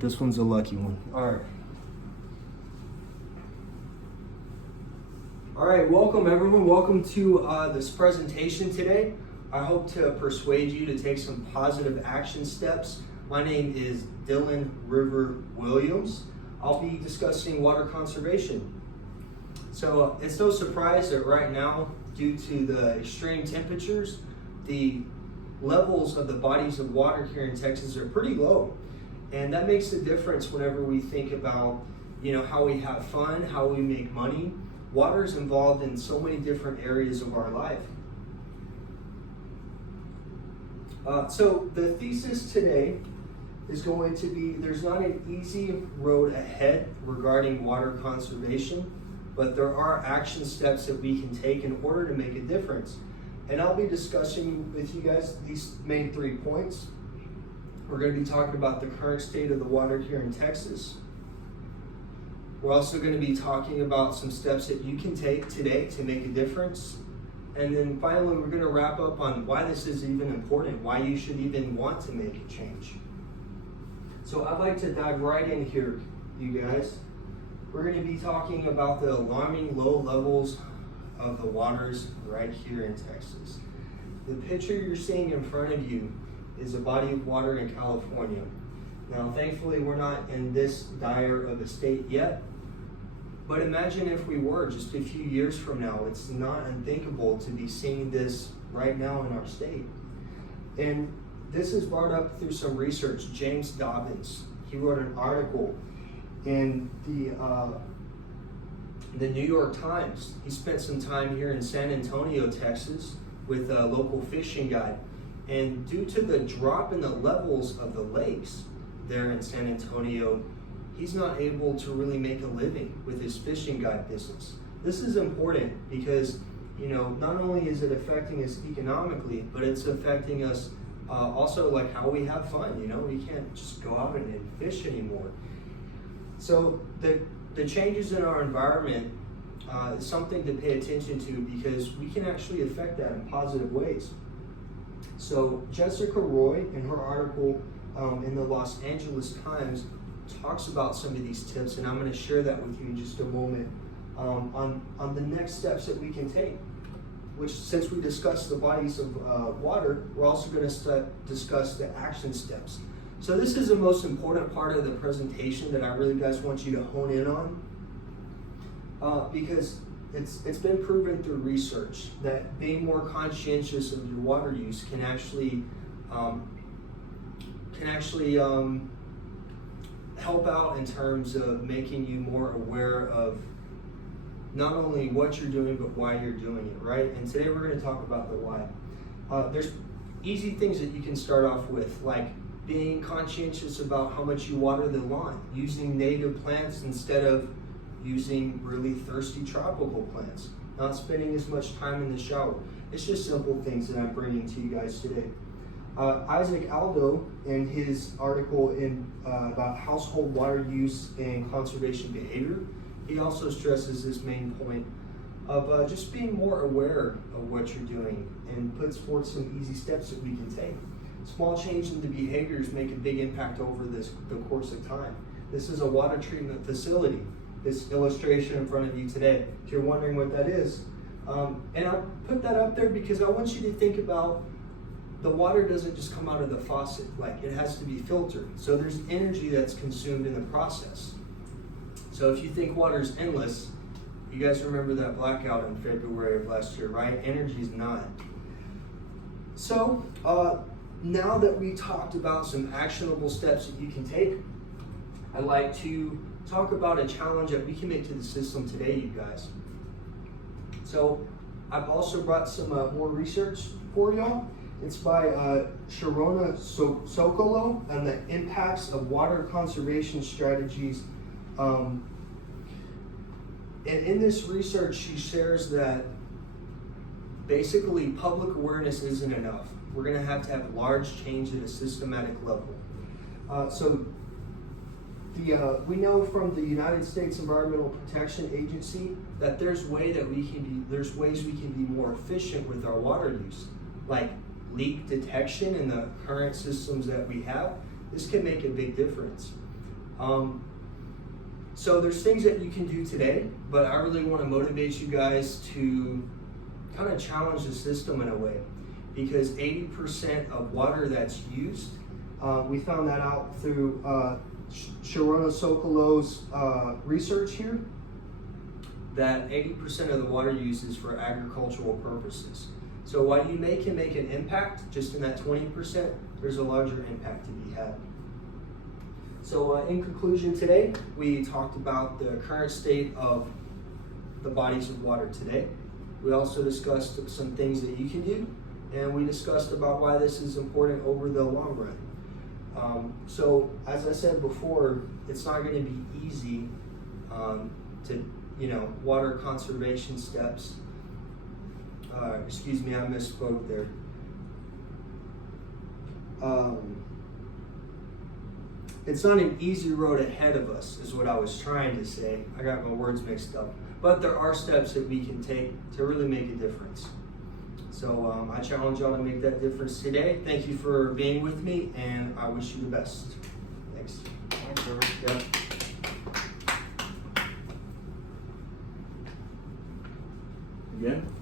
This one's a lucky one. All right, welcome everyone. Welcome to this presentation today. I hope to persuade you to take some positive action steps. My name is Dylan River Williams. I'll be discussing water conservation. So it's no surprise that right now, due to the extreme temperatures, the levels of the bodies of water here in Texas are pretty low. And that makes a difference whenever we think about, how we have fun, how we make money. Water is involved in so many different areas of our life. So the thesis today is going to be, there's not an easy road ahead regarding water conservation, but there are action steps that we can take in order to make a difference. And I'll be discussing with you guys these main 3 points. We're going to be talking about the current state of the water here in Texas. We're also going to be talking about some steps that you can take today to make a difference. And then finally, we're going to wrap up on why this is even important, why you should even want to make a change. So I'd like to dive right in here, you guys. We're going to be talking about the alarming low levels of the waters right here in Texas. The picture you're seeing in front of you is a body of water in California. Now, thankfully, we're not in this dire of a state yet, but imagine if we were just a few years from now. It's not unthinkable to be seeing this right now in our state. And this is brought up through some research. James Dobbins, he wrote an article in the New York Times. He spent some time here in San Antonio, Texas, with a local fishing guide. And due to the drop in the levels of the lakes there in San Antonio, he's not able to really make a living with his fishing guide business. This is important because, not only is it affecting us economically, but it's affecting us also like how we have fun. We can't just go out and fish anymore. So the changes in our environment is something to pay attention to because we can actually affect that in positive ways. So Jessica Roy, in her article in the Los Angeles Times, talks about some of these tips, and I'm going to share that with you in just a moment on the next steps that we can take. Which, since we discussed the bodies of water, we're also going to discuss the action steps. So this is the most important part of the presentation that I really guys want you to hone in on, because it's been proven through research that being more conscientious of your water use can actually help out in terms of making you more aware of not only what you're doing, but why you're doing it, right? And today we're going to talk about the why. There's easy things that you can start off with, like being conscientious about how much you water the lawn, using native plants instead of using really thirsty tropical plants, not spending as much time in the shower. It's just simple things that I'm bringing to you guys today. Isaac Aldo, in his article about household water use and conservation behavior, he also stresses this main point of just being more aware of what you're doing and puts forth some easy steps that we can take. Small change in the behaviors make a big impact over the course of time. This is a water treatment facility, this illustration in front of you today. If you're wondering what that is, and I put that up there because I want you to think about the water doesn't just come out of the faucet, like it has to be filtered. So there's energy that's consumed in the process. So if you think water's endless, you guys remember that blackout in February of last year, right? Energy's not. So now that we talked about some actionable steps that you can take, I'd like to talk about a challenge that we can make to the system today, you guys. So I've also brought some more research for y'all. It's by Sharona Sokolow on the impacts of water conservation strategies. And in this research, she shares that basically public awareness isn't enough. We're going to have large change at a systematic level. We know from the United States Environmental Protection Agency that there's ways we can be more efficient with our water use, like leak detection in the current systems that we have. This can make a big difference. So there's things that you can do today, but I really want to motivate you guys to kind of challenge the system in a way, because 80% of water that's used, we found that out through Sharona Sokolo's research here, that 80% of the water used is for agricultural purposes. So while you can make an impact just in that 20%, there's a larger impact to be had. So in conclusion today, we talked about the current state of the bodies of water today. We also discussed some things that you can do, and we discussed about why this is important over the long run. So as I said before, it's not going to be easy to, water conservation steps. Excuse me, I misspoke there. It's not an easy road ahead of us, is what I was trying to say. I got my words mixed up. But there are steps that we can take to really make a difference. So I challenge y'all to make that difference today. Thank you for being with me, and I wish you the best. Thanks. Thanks, Trevor. Yeah. Again?